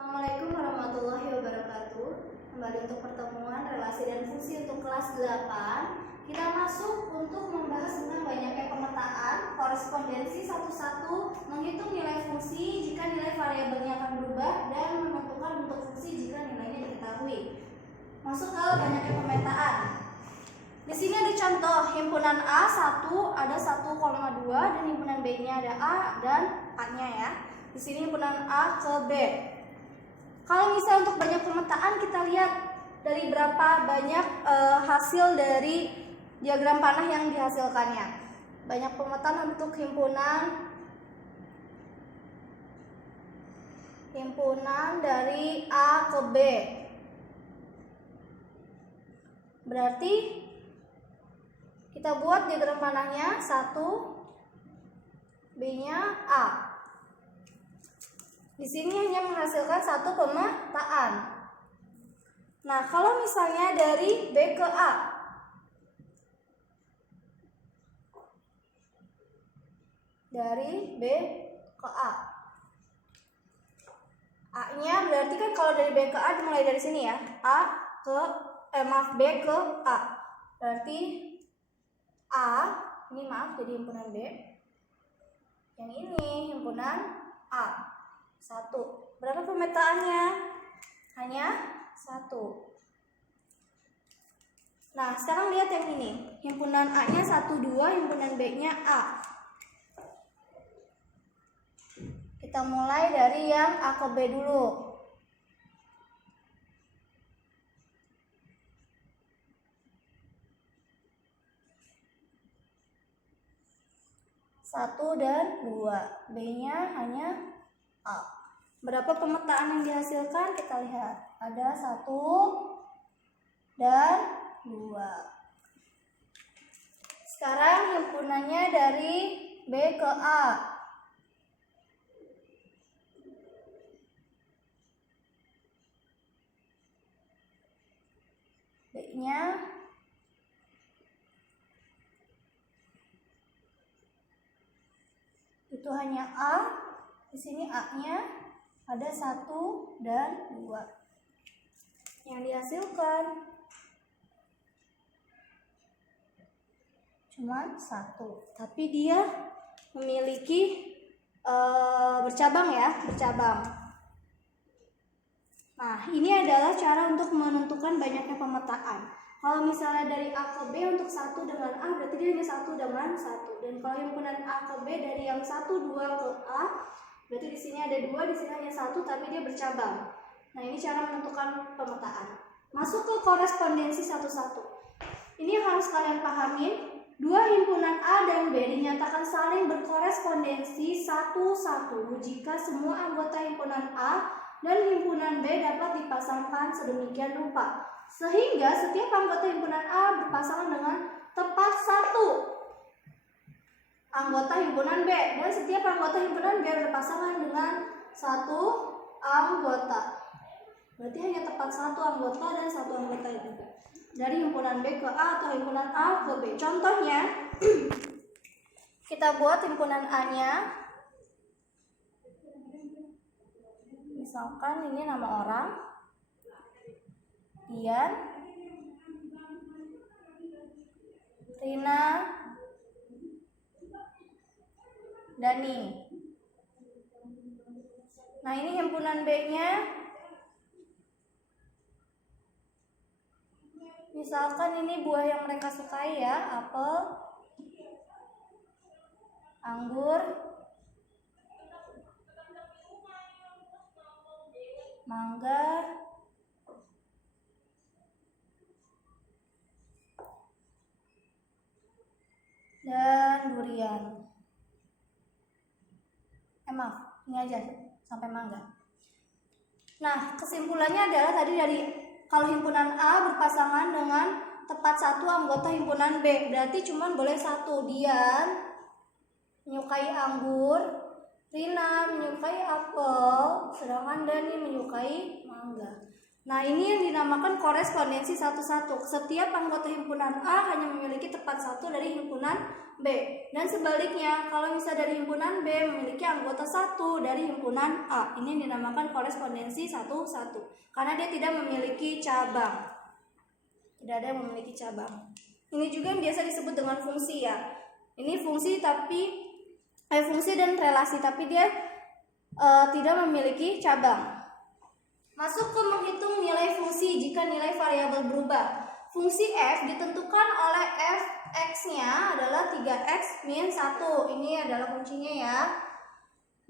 Assalamualaikum warahmatullahi wabarakatuh. Kembali untuk pertemuan relasi dan fungsi untuk kelas 8. Kita masuk untuk membahas tentang banyaknya pemetaan, korespondensi satu-satu, menghitung nilai fungsi jika nilai variabelnya akan berubah, dan menentukan bentuk fungsi jika nilainya diketahui. Masuk ke banyaknya pemetaan. Di sini ada contoh, himpunan A 1 ada 1,2 dan himpunan B-nya ada A dan A-nya ya. Di sini himpunan A ke B. Kalau misal untuk banyak pemetaan, kita lihat dari berapa banyak hasil dari diagram panah yang dihasilkannya. Banyak pemetaan untuk himpunan dari A ke B. Berarti kita buat diagram panahnya 1, B-nya A. Di sini hanya menghasilkan satu pemetaan. Nah, kalau misalnya dari B ke A, dari B ke A, A-nya berarti kan kalau dari B ke A dimulai dari sini ya, B ke A. Berarti A, ini jadi himpunan B, yang ini himpunan A. 1. Berapa pemetaannya? Hanya 1. Nah, sekarang lihat yang ini. Himpunan A-nya 1, 2, himpunan B-nya A. Kita mulai dari yang A ke B dulu. Satu dan 2. B-nya hanya A. Berapa pemetaan yang dihasilkan? Kita lihat. Ada 1 dan 2. Sekarang himpunannya dari B ke A. B-nya itu hanya A. Di sini A-nya ada 1 dan 2. Yang dihasilkan cuma 1. Tapi dia memiliki bercabang ya, bercabang. Nah, ini adalah cara untuk menentukan banyaknya pemetaan. Kalau misalnya dari A ke B untuk 1 dengan A, berarti dia hanya 1 dengan 1. Dan kalau himpunan A ke B dari yang 1, 2 ke A, berarti di sini ada 2, di sini hanya 1, tapi dia bercabang. Nah, ini cara menentukan pemetaan. Masuk ke korespondensi satu-satu. Ini yang harus kalian pahamin. Dua himpunan A dan B dinyatakan saling berkorespondensi satu-satu jika semua anggota himpunan A dan himpunan B dapat dipasangkan sedemikian rupa, sehingga setiap anggota himpunan A berpasangan dengan tepat 1 anggota himpunan B, dan setiap anggota himpunan B berpasangan dengan 1 anggota. Berarti hanya tepat 1 anggota dan 1 anggota itu dari himpunan B ke A atau himpunan A ke B. Contohnya, kita buat himpunan A-nya. Misalkan ini nama orang, Dian, Rina, Dani. Nah, ini himpunan B-nya. Misalkan ini buah yang mereka sukai ya, apel, anggur, mangga, dan durian. Maaf, ini aja sampai mangga. Nah, kesimpulannya adalah tadi dari kalau himpunan A berpasangan dengan tepat 1 anggota himpunan B, berarti cuma boleh 1. Dian menyukai anggur, Rina menyukai apel, sedangkan Dani menyukai mangga. Nah, ini yang dinamakan korespondensi satu-satu. Setiap anggota himpunan A hanya memiliki tepat 1 dari himpunan B. Dan sebaliknya, kalau misalnya dari himpunan B memiliki anggota 1 dari himpunan A, ini dinamakan korespondensi 1-1 karena dia tidak memiliki cabang. Tidak ada yang memiliki cabang. Ini juga yang biasa disebut dengan fungsi ya. Ini fungsi dan relasi tapi dia tidak memiliki cabang. Masuk ke menghitung nilai fungsi jika nilai variabel berubah. Fungsi f ditentukan oleh f(x)-nya adalah 3x min 1. Ini adalah kuncinya ya.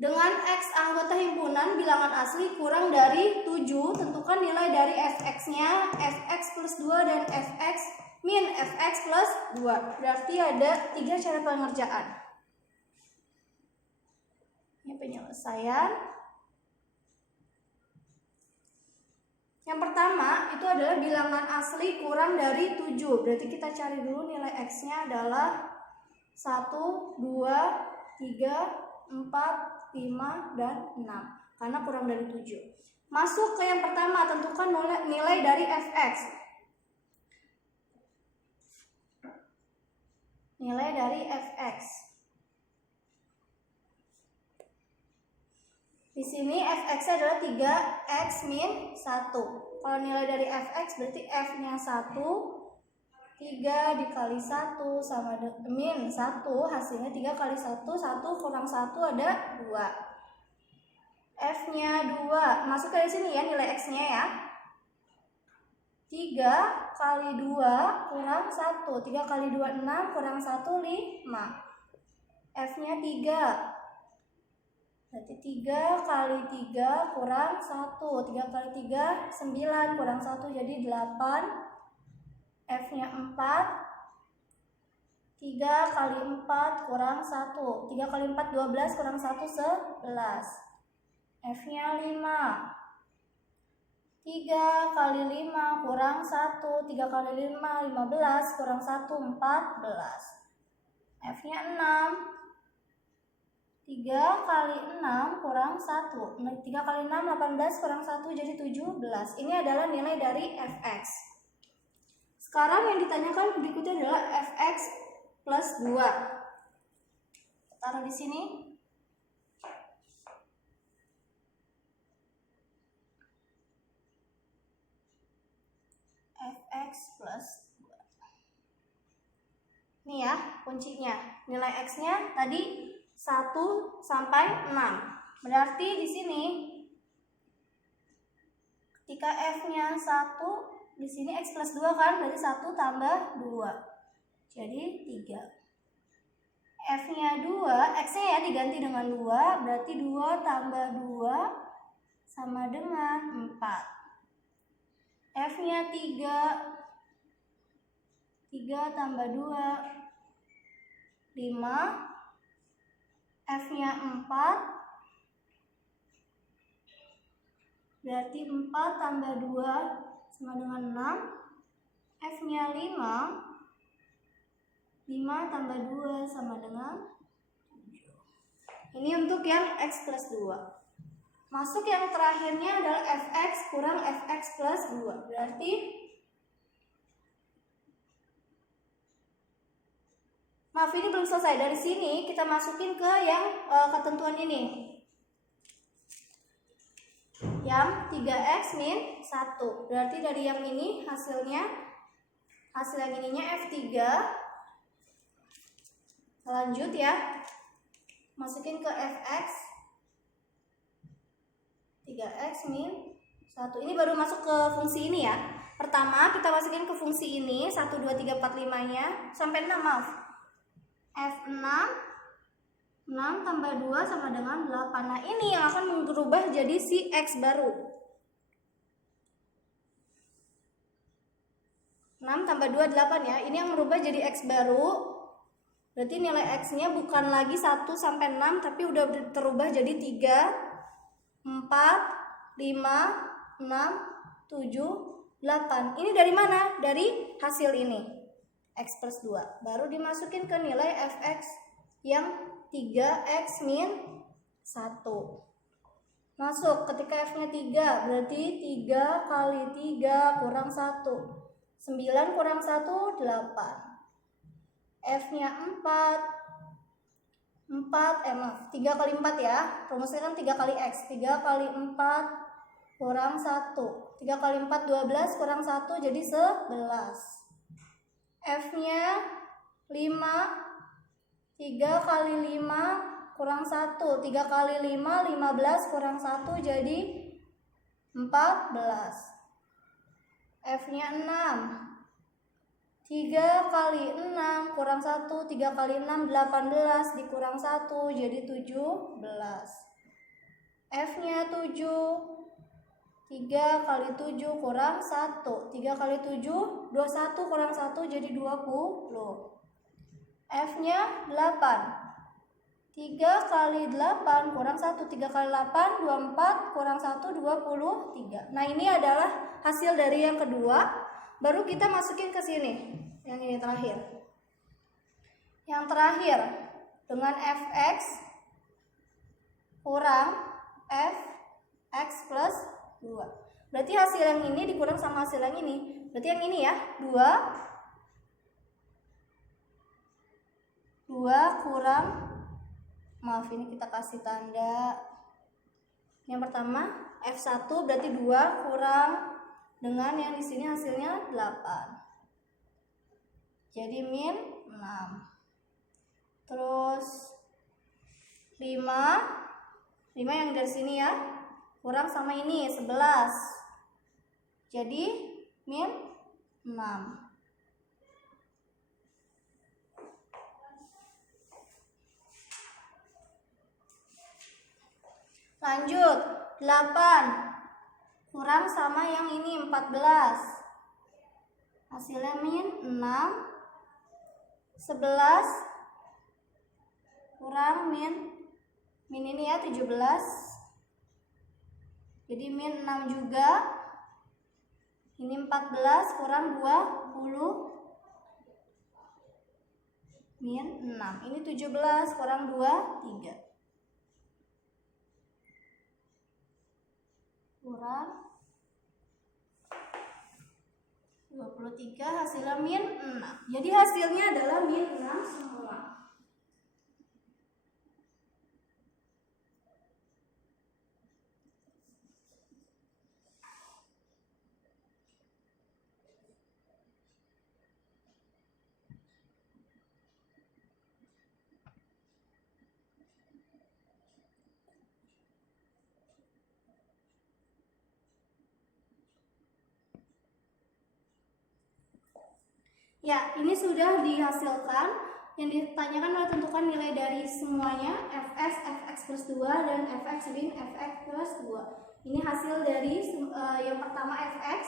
Dengan x anggota himpunan bilangan asli kurang dari 7, tentukan nilai dari fx-nya, fx plus 2 dan fx min fx plus 2. Berarti ada 3 cara pengerjaan. Ini penyelesaian. Yang pertama itu adalah bilangan asli kurang dari 7. Berarti kita cari dulu nilai x-nya adalah 1, 2, 3, 4, 5, dan 6. Karena kurang dari 7. Masuk ke yang pertama, tentukan nilai dari fx. Nilai dari fx. Di sini fx adalah 3x min 1. Kalau nilai dari fx berarti f-nya 1, 3 dikali 1 sama min 1, hasilnya 3 kali 1, 1 kurang 1 ada 2. F-nya 2, masuk dari sini ya nilai x-nya ya. 3 kali 2 kurang 1, 3 kali 2 6 kurang 1 5. F-nya 3. Berarti 3 kali 3 kurang 1, 3 kali 3 9 kurang 1 jadi 8. F-nya 4. 3 kali 4 kurang 1, 3 kali 4 12 kurang 1 11. F-nya 5. 3 kali 5 kurang 1, 3 kali 5 15 kurang 1 14. F-nya 6. 3 kali 6 kurang 1. 3 kali 6 18 kurang 1 jadi 17. Ini adalah nilai dari fx. Sekarang yang ditanyakan berikutnya adalah fx plus 2. Taruh di sini. Fx plus 2. Ini ya kuncinya. Nilai x-nya tadi 1 sampai 6. Berarti di sini ketika f-nya 1, di sini x plus 2 kan, berarti 1 tambah 2. Jadi 3. F-nya 2, x-nya ya diganti dengan 2, berarti 2 tambah 2 sama dengan 4. F-nya 3, 3 tambah 2 5. F-nya 4, berarti 4 tambah 2 sama dengan 6. F-nya 5, 5 tambah 2 sama dengan 7. Ini untuk yang x plus 2. Masuk yang terakhirnya adalah fx kurang fx plus 2. Berarti maaf, ini belum selesai. Dari sini kita masukin ke yang ketentuan ini. Yang 3x min 1. Berarti dari yang ini hasil yang ininya F3. Lanjut ya. Masukin ke fx. 3x min 1. Ini baru masuk ke fungsi ini ya. Pertama kita masukin ke fungsi ini 1, 2, 3, 4, 5-nya sampai 6 maaf. F6 6 tambah 2 sama dengan 8. Nah ini yang akan berubah jadi si X baru. 6 tambah 2 8 ya. Ini yang berubah jadi X baru. Berarti nilai X-nya bukan lagi 1 sampai 6 tapi udah terubah jadi 3 4 5 6 7 8. Ini dari mana? Dari hasil ini. X plus 2. Baru dimasukin ke nilai fx yang 3x min 1. Masuk ketika f-nya 3. Berarti 3 kali 3 kurang 1. 9 kurang 1 8. F-nya 3 kali 4 ya. Rumusnya kan 3 kali X. 3 kali 4 kurang 1. 3 kali 4 12 kurang 1 jadi 11. F-nya 5. 3 kali 5 kurang 1. 3 kali 5 15 kurang 1 jadi 14. F-nya 6. 3 kali 6 kurang 1. 3 kali 6 18 dikurang 1 jadi 17. F-nya 7. 3 kali 7 kurang 1. 3 kali 7 21 kurang 1 jadi 20. F-nya 8. 3 kali 8 kurang 1. 3 kali 8 24 kurang 1 23. Nah, ini adalah hasil dari yang kedua. Baru kita masukin ke sini. Yang ini terakhir. Yang terakhir dengan fx kurang fx plus 2. Berarti hasil yang ini dikurang sama hasil yang ini. Berarti yang ini ya, 2 kurang, maaf ini kita kasih tanda. Yang pertama F1 berarti 2 kurang dengan yang di sini hasilnya 8. Jadi min 6. Terus 5 yang dari sini ya, kurang sama ini 11. Jadi min 6. Lanjut, 8 kurang sama yang ini 14. Hasilnya min 6. 11 kurang min ini ya 17. Jadi min 6 juga. Ini 14 kurang 20 min 6. Ini 17 kurang 2 3. Kurang 23, hasilnya min 6. Jadi hasilnya adalah min 6 semua. Ya, ini sudah dihasilkan. Yang ditanyakan adalah tentukan nilai dari semuanya, fx, fx plus 2, dan fx min fx plus 2. Ini hasil dari yang pertama fx,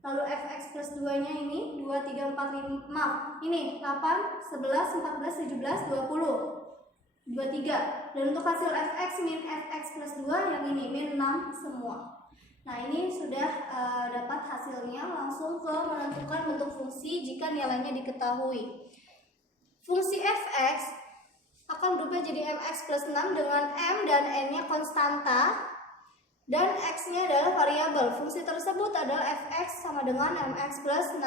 lalu fx plus 2 nya ini 2, 3, 4, 5, maaf, ini 8, 11, 14, 17, 20, 23. Dan untuk hasil fx min fx plus 2 yang ini min 6 semua. Nah, ini sudah dapat hasilnya. Langsung ke menentukan bentuk fungsi jika nilainya diketahui. Fungsi fx akan berubah jadi mx plus 6 dengan m dan n-nya konstanta dan x-nya adalah variabel. Fungsi tersebut adalah fx sama dengan mx plus 6.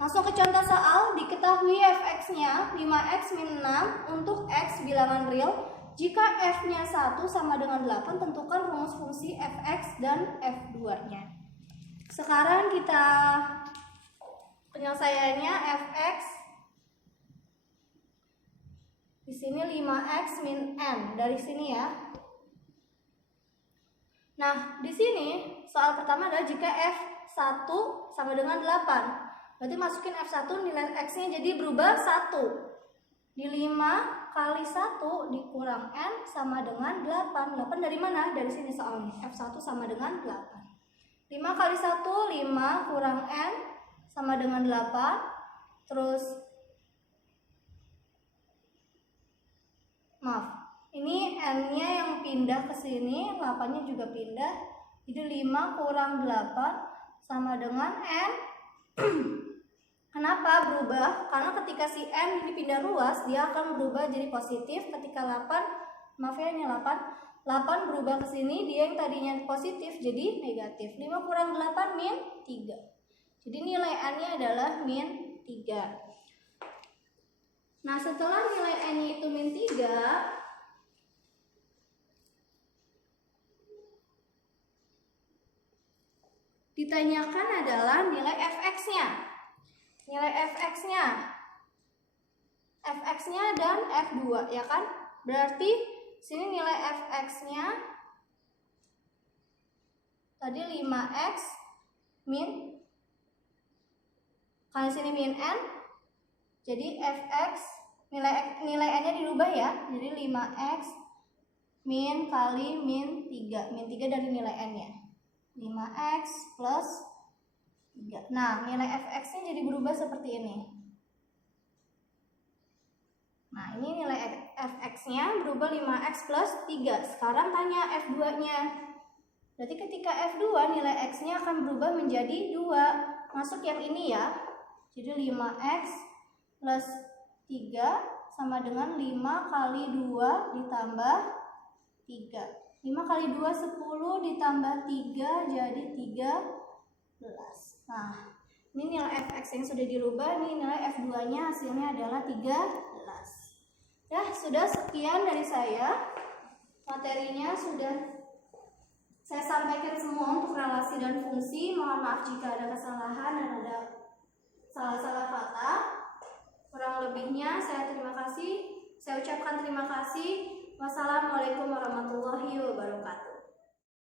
Langsung ke contoh soal. Diketahui fx-nya 5x min 6 untuk x bilangan real. Jika f-nya 1 sama dengan 8, tentukan rumus fungsi fx dan f2-nya. Sekarang kita penyelesaiannya fx di sini 5x min n dari sini ya. Nah, di sini soal pertama adalah jika f1 sama dengan 8. Berarti masukin f1 nilai x-nya jadi berubah 1. Di 5 kali 1 dikurang n sama dengan 8. 8 dari mana? Dari sini soalnya. F1 sama dengan 8. 5 kali 1, 5 kurang n sama dengan 8. Terus, maaf, ini n-nya yang pindah ke sini, 8-nya juga pindah. Jadi 5 kurang 8 sama dengan n. Kenapa berubah? Karena ketika si n ini pindah ruas, dia akan berubah jadi positif. Ketika 8, maaf ya ini 8 berubah ke sini, dia yang tadinya positif jadi negatif. 5 kurang 8 min 3. Jadi nilai n-nya adalah min 3. Nah, setelah nilai N-nya itu min 3, ditanyakan adalah nilai fx-nya. Nilai fx-nya. Fx-nya dan F2, ya kan? Berarti sini nilai fx-nya tadi 5x min, karena sini min n, jadi fx nilai n-nya dirubah ya, jadi 5x min kali min 3. Min 3 dari nilai n-nya 5x plus 3. Nah, nilai fx-nya jadi berubah seperti ini. Nah, ini nilai fx-nya berubah 5x plus 3. Sekarang tanya f2-nya. Berarti ketika f2 nilai x-nya akan berubah menjadi 2. Masuk yang ini ya. Jadi 5x plus 3 sama dengan 5 kali 2 ditambah 3. 5 kali 2 10 ditambah 3 jadi 13. Nah, ini nilai fx yang sudah dirubah, ini nilai f2-nya hasilnya adalah 13. Ya, sudah sekian dari saya. Materinya sudah saya sampaikan semua untuk relasi dan fungsi. Mohon maaf jika ada kesalahan dan ada salah-salah kata. Kurang lebihnya saya terima kasih. Saya ucapkan terima kasih. Wassalamualaikum warahmatullahi wabarakatuh.